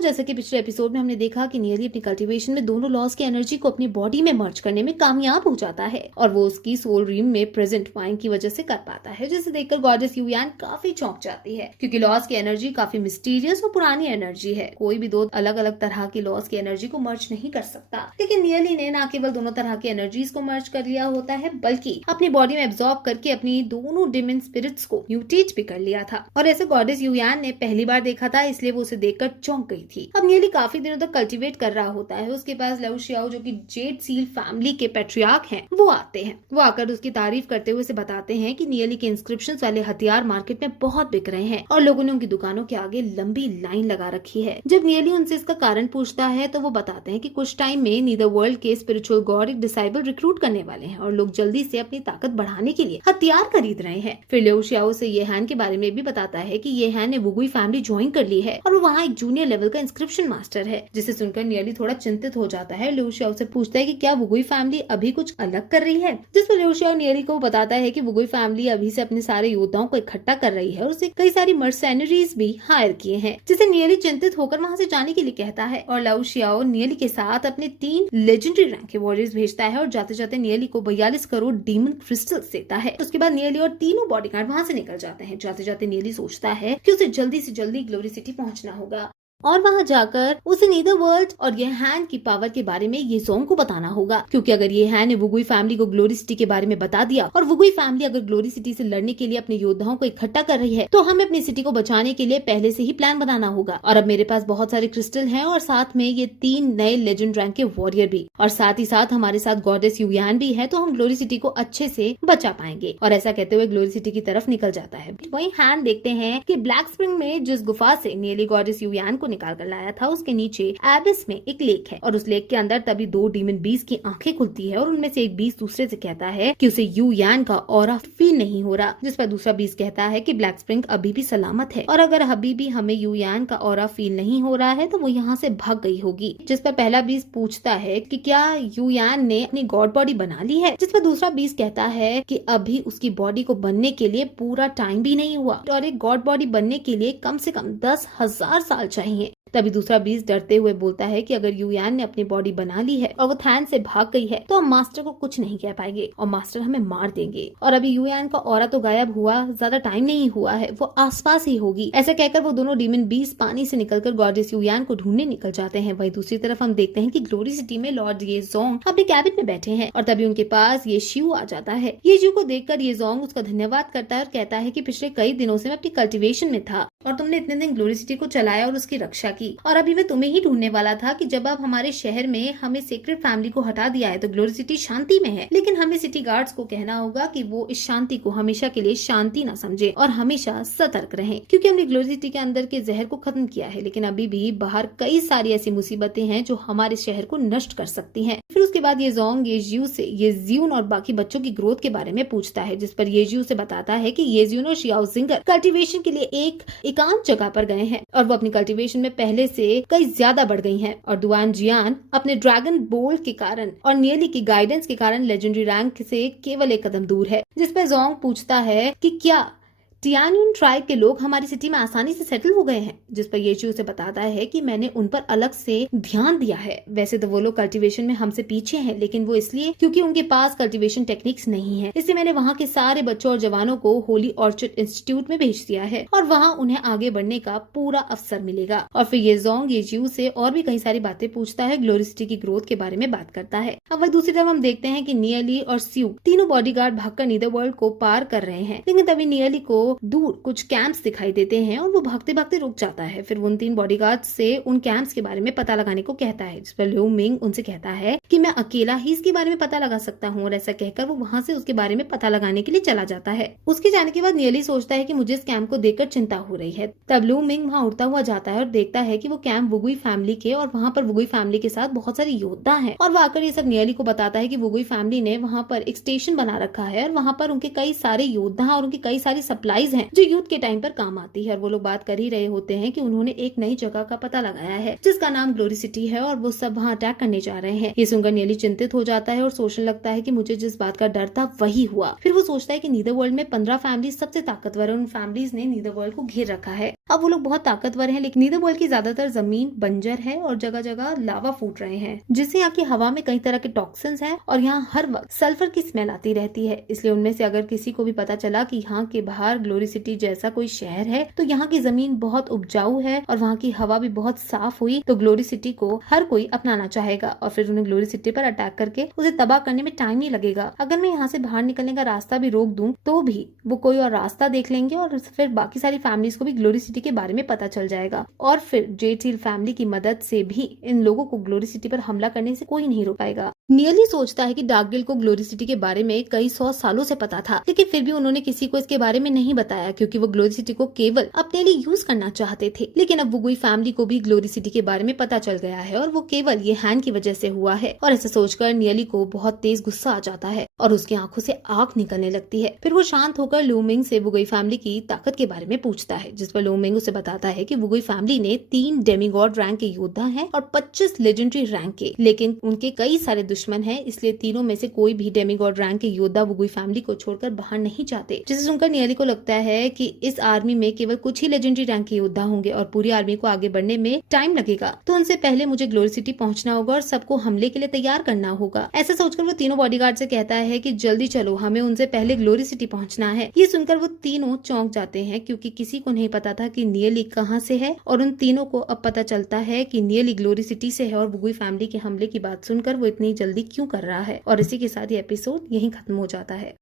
तो जैसे कि पिछले एपिसोड में हमने देखा कि नियली अपनी कल्टीवेशन में दोनों लॉज की एनर्जी को अपनी बॉडी में मर्ज करने में कामयाब हो जाता है और वो उसकी सोल रीम में प्रेजेंट माइंड की वजह से कर पाता है, जिसे देखकर गॉडेस युयान काफी चौंक जाती है क्योंकि लॉज की एनर्जी काफी मिस्टीरियस और पुरानी एनर्जी है। कोई भी दो अलग अलग तरह की लॉज की एनर्जी को मर्ज नहीं कर सकता, लेकिन नियली ने न केवल दोनों तरह की एनर्जीज को मर्ज कर लिया होता है बल्कि अपनी बॉडी में एब्जॉर्ब करके अपनी दोनों डिमन स्पिरिट्स को म्यूटेट भी कर लिया था। और ऐसे गॉडेस युयान ने पहली बार देखा था, इसलिए वो उसे देखकर चौंक गई थी। अब नियली काफी दिनों तक कल्टीवेट कर रहा होता है। उसके पास लाउ शियाओ जो कि जेड सील फैमिली के पैट्रियार्क हैं, वो आते हैं। वो आकर उसकी तारीफ करते हुए उसे बताते हैं कि नियली के इंस्क्रिप्शंस वाले हथियार मार्केट में बहुत बिक रहे हैं और लोगों ने उनकी दुकानों के आगे लंबी लाइन लगा रखी है। जब नियली उनसे इसका कारण पूछता है तो वो बताते हैं कि कुछ टाइम में नीदर वर्ल्ड के स्पिरिचुअल गॉड एक डिसाइबल रिक्रूट करने वाले हैं और लोग जल्दी से अपनी ताकत बढ़ाने के लिए हथियार खरीद रहे हैं। फिर लाउ शियाओ से ये हैन के बारे में भी बताता है कि ये हैन ने वुगुई फैमिली ज्वाइन कर ली है और वो वहाँ एक जूनियर लेवल का इंस्क्रिप्शन मास्टर है, जिसे सुनकर नियली थोड़ा चिंतित हो जाता है। लाउ शियाओ से पूछता है कि क्या वुगुई फैमिली अभी कुछ अलग कर रही है, जिस पर लाउ शियाओ नियली को बताता है कि वुगुई फैमिली अभी से अपने सारे योद्धाओं को इकट्ठा कर रही है और उसे कई सारी मर्सेनरीज भी हायर किए हैं, जिसे नियली चिंतित होकर वहाँ से जाने के लिए कहता है। और लाउ शियाओ नियली के साथ अपने 3 लेजेंडरी रैंक के वॉरियर्स भेजता है और जाते जाते नियली को 42 करोड़ डीमन क्रिस्टल्स देता है। उसके बाद नियली और तीनों बॉडीगार्ड वहाँ से निकल जाते हैं। जाते जाते नियली सोचता है कि उसे जल्दी से जल्दी ग्लोरी सिटी पहुंचना होगा और वहां जाकर उसे नीदर वर्ल्ड और ये हैन की पावर के बारे में ये जोंग को बताना होगा, क्योंकि अगर ये हैन ने वुगुई फैमिली को ग्लोरी सिटी के बारे में बता दिया और वुगुई फैमिली अगर ग्लोरी सिटी से लड़ने के लिए अपने योद्धाओं को इकट्ठा कर रही है तो हमें अपनी सिटी को बचाने के लिए पहले से ही प्लान बनाना होगा। और अब मेरे पास बहुत सारे क्रिस्टल हैं और साथ में ये 3 नए लेजेंड रैंक के वॉरियर भी, और साथ ही साथ हमारे साथ गॉडेस युयान भी है, तो हम ग्लोरी सिटी को अच्छे से बचा पाएंगे। और ऐसा कहते हुए ग्लोरी सिटी की तरफ निकल जाता है। वहीं हैन देखते हैं कि ब्लैक स्प्रिंग में जिस गुफा से नियली गॉडेस युयान को निकाल कर लाया था उसके नीचे एबिस में एक लेक है और उस लेक के अंदर तभी 2 डीमन बीस्ट की आंखें खुलती है और उनमें से एक बीस्ट दूसरे से कहता है कि उसे युयान का ऑरा फील नहीं हो रहा, जिस पर दूसरा बीस्ट कहता है कि ब्लैक स्प्रिंग अभी भी सलामत है और अगर अभी भी हमें युयान का ऑरा फील नहीं हो रहा है तो वो यहाँ से भाग गई होगी। जिस पर पहला बीस्ट पूछता है कि क्या युयान ने अपनी गॉड बॉडी बना ली है, जिस पर दूसरा बीस्ट कहता है कि अभी उसकी बॉडी को बनने के लिए पूरा टाइम भी नहीं हुआ और एक गॉड बॉडी बनने के लिए कम से कम 10,000 साल चाहिए। तभी दूसरा बीस्ट डरते हुए बोलता है कि अगर युयान ने अपनी बॉडी बना ली है और वो थैन से भाग गई है तो हम मास्टर को कुछ नहीं कह पाएंगे और मास्टर हमें मार देंगे। और अभी युयान का ऑरा तो गायब हुआ, ज्यादा टाइम नहीं हुआ है, वो आसपास ही होगी। ऐसा कहकर वो दोनों डीमन बीस्ट पानी से निकलकर गॉडेस युयान को ढूंढने निकल जाते हैं। वहीं दूसरी तरफ हम देखते हैं कि ग्लोरी सिटी में लॉर्ड ये जोंग अपने कैबिन में बैठे हैं और तभी उनके पास ये शिव आ जाता है। ये शिव को देखकर ये जोंग उसका धन्यवाद करता है और कहता है कि पिछले कई दिनों से मैं अपनी कल्टीवेशन में था और तुमने इतने दिन ग्लोरी सिटी को चलाया और उसकी रक्षा की, और अभी मैं तुम्हें ही ढूंढने वाला था कि जब आप हमारे शहर में हमें सीक्रेट फैमिली को हटा दिया है तो ग्लोरी सिटी शांति में है, लेकिन हमें सिटी गार्ड्स को कहना होगा कि वो इस शांति को हमेशा के लिए शांति ना समझे और हमेशा सतर्क रहें, क्योंकि हमने ग्लोरी सिटी के अंदर के जहर को खत्म किया है, लेकिन अभी भी बाहर कई सारी ऐसी मुसीबतें हैं जो हमारे शहर को नष्ट कर सकती हैं। फिर उसके बाद ये जोंग येजियो से येजियोन और बाकी बच्चों की ग्रोथ के बारे में पूछता है, जिस पर येजियो से बताता है कि येजियोन और शियाओ जिंगर कल्टीवेशन के लिए एक एकांत जगह पर गए हैं और वो अपनी कल्टीवेशन में पहले से कई ज्यादा बढ़ गई हैं और दुआन जियान अपने ड्रैगन बोल्ट के कारण और नियली की गाइडेंस के कारण लेजेंडरी रैंक से केवल एक कदम दूर है। जिस पर जोंग पूछता है कि क्या टियानुन ट्राइब के लोग हमारी सिटी में आसानी से सेटल हो गए हैं, जिस पर येजियो से बताता है कि मैंने उन पर अलग से ध्यान दिया है। वैसे तो वो लोग कल्टीवेशन में हमसे पीछे हैं, लेकिन वो इसलिए क्योंकि उनके पास कल्टीवेशन टेक्निक्स नहीं है, इसलिए मैंने वहाँ के सारे बच्चों और जवानों को होली ऑर्चर्ड इंस्टीट्यूट में भेज दिया है और वहाँ उन्हें आगे बढ़ने का पूरा अवसर मिलेगा। और फिर ये जोंग येजियो से और भी कई सारी बातें पूछता है, ग्लोरी सिटी की ग्रोथ के बारे में बात करता है। अब वही दूसरी तरफ हम देखते हैं कि नियली और स्यू तीनों बॉडीगार्ड भागकर नीदर वर्ल्ड को पार कर रहे हैं, लेकिन तभी नियली को दूर कुछ कैंप्स दिखाई देते हैं और वो भागते भागते रुक जाता है। फिर उन 3 बॉडीगार्ड से उन कैंप्स के बारे में पता लगाने को कहता है, जिस पर लिu मिंग उनसे कहता है कि मैं अकेला ही इसके बारे में पता लगा सकता हूँ, और ऐसा कहकर वो वहाँ से उसके बारे में पता लगाने के लिए चला जाता है। उसके जाने के बाद नियली सोचता है कि मुझे इस कैंप को देखकर चिंता हो रही है। तब लिu मिंग वहाँ उड़ता हुआ जाता है और देखता है कि वो कैंप वुगुई फैमिली के और वहाँ पर वुगुई फैमिली के साथ बहुत सारे योद्धा हैं, और वो आकर ये सब नियली को बताता है कि वुगुई फैमिली ने वहाँ पर एक स्टेशन बना रखा है और वहाँ पर उनके कई सारे योद्धा और उनकी कई सारी सप्लाई एडवाइस है जो यूथ के टाइम पर काम आती है। और वो लोग बात कर ही रहे होते हैं कि उन्होंने एक नई जगह का पता लगाया है जिसका नाम ग्लोरी सिटी है और वो सब वहाँ अटैक करने जा रहे हैं। ये सुनकर नियली चिंतित हो जाता है और सोचने लगता है कि मुझे जिस बात का डर था वही हुआ। फिर वो सोचता है कि नीदर वर्ल्ड में 15 फैमिली सबसे ताकतवर है। उन फैमिलीज ने नीदर वर्ल्ड को घेर रखा है। अब वो लोग बहुत ताकतवर हैं, लेकिन नीदर वर्ल्ड की ज्यादातर जमीन बंजर है और जगह जगह लावा फूट रहे हैं, जिससे यहाँ की हवा में कई तरह के टॉक्सिन्स हैं और यहाँ हर वक्त सल्फर की स्मेल आती रहती है। इसलिए उनमें से अगर किसी को भी पता चला कि यहाँ के बाहर ग्लोरी सिटी जैसा कोई शहर है तो यहाँ की जमीन बहुत उपजाऊ है और वहाँ की हवा भी बहुत साफ हुई तो ग्लोरी सिटी को हर कोई अपनाना चाहेगा और फिर उन्हें ग्लोरी सिटी पर अटैक करके उसे तबाह करने में टाइम नहीं लगेगा। अगर मैं यहाँ से बाहर निकलने का रास्ता भी रोक दूं तो भी वो कोई और रास्ता देख लेंगे और फिर बाकी सारी फैमिलीज को भी ग्लोरी सिटी के बारे में पता चल जाएगा और फिर जेड सील फैमिली की मदद से भी इन लोगों को ग्लोरी सिटी पर हमला करने से कोई नहीं रोक पाएगा। नियली सोचता है कि डार्कगिल को ग्लोरी सिटी के बारे में कई 100 सालों से पता था, लेकिन फिर भी उन्होंने किसी को इसके बारे में नहीं बताया क्योंकि वो ग्लोरी सिटी को केवल अपने लिए यूज करना चाहते थे। लेकिन अब वुगुई फैमिली को भी ग्लोरी सिटी के बारे में पता चल गया है और वो केवल ये हैन की वजह से हुआ है। और ऐसा सोचकर नियली को बहुत तेज गुस्सा आ जाता है और उसकी आंखों से आग निकलने लगती है। फिर वो शांत होकर लूमिंग से वुगुई फैमिली की ताकत के बारे में पूछता है, जिस पर लूमिंग उसे बताता है कि वुगुई फैमिली ने 3 डेमीगॉड रैंक के योद्धा हैं और 25 लेजेंडरी रैंक के, लेकिन उनके कई सारे दुश्मन हैं, इसलिए तीनों में से कोई भी डेमीगॉड रैंक के योद्धा वुगुई फैमिली को छोड़कर बाहर नहीं जाते। जिसे सुनकर नियली को लगता है कि इस आर्मी में केवल कुछ ही लेजेंडरी रैंक के योद्धा होंगे और पूरी आर्मी को आगे बढ़ने में टाइम लगेगा, तो उनसे पहले मुझे ग्लोरी सिटी पहुंचना होगा और सबको हमले के लिए तैयार करना होगा। ऐसा सोचकर वो तीनों बॉडीगार्ड से कहता है कि जल्दी चलो, हमें उनसे पहले ग्लोरी सिटी पहुंचना है। ये सुनकर वो तीनों चौंक जाते हैं क्योंकि किसी को नहीं पता था कि नियली कहाँ से है और उन तीनों को अब पता चलता है कि नियली ग्लोरी सिटी से है और वुगुई फैमिली के हमले की बात सुनकर वो इतनी जल्दी क्यों कर रहा है। और इसी के साथ ये एपिसोड यहीं खत्म हो जाता है।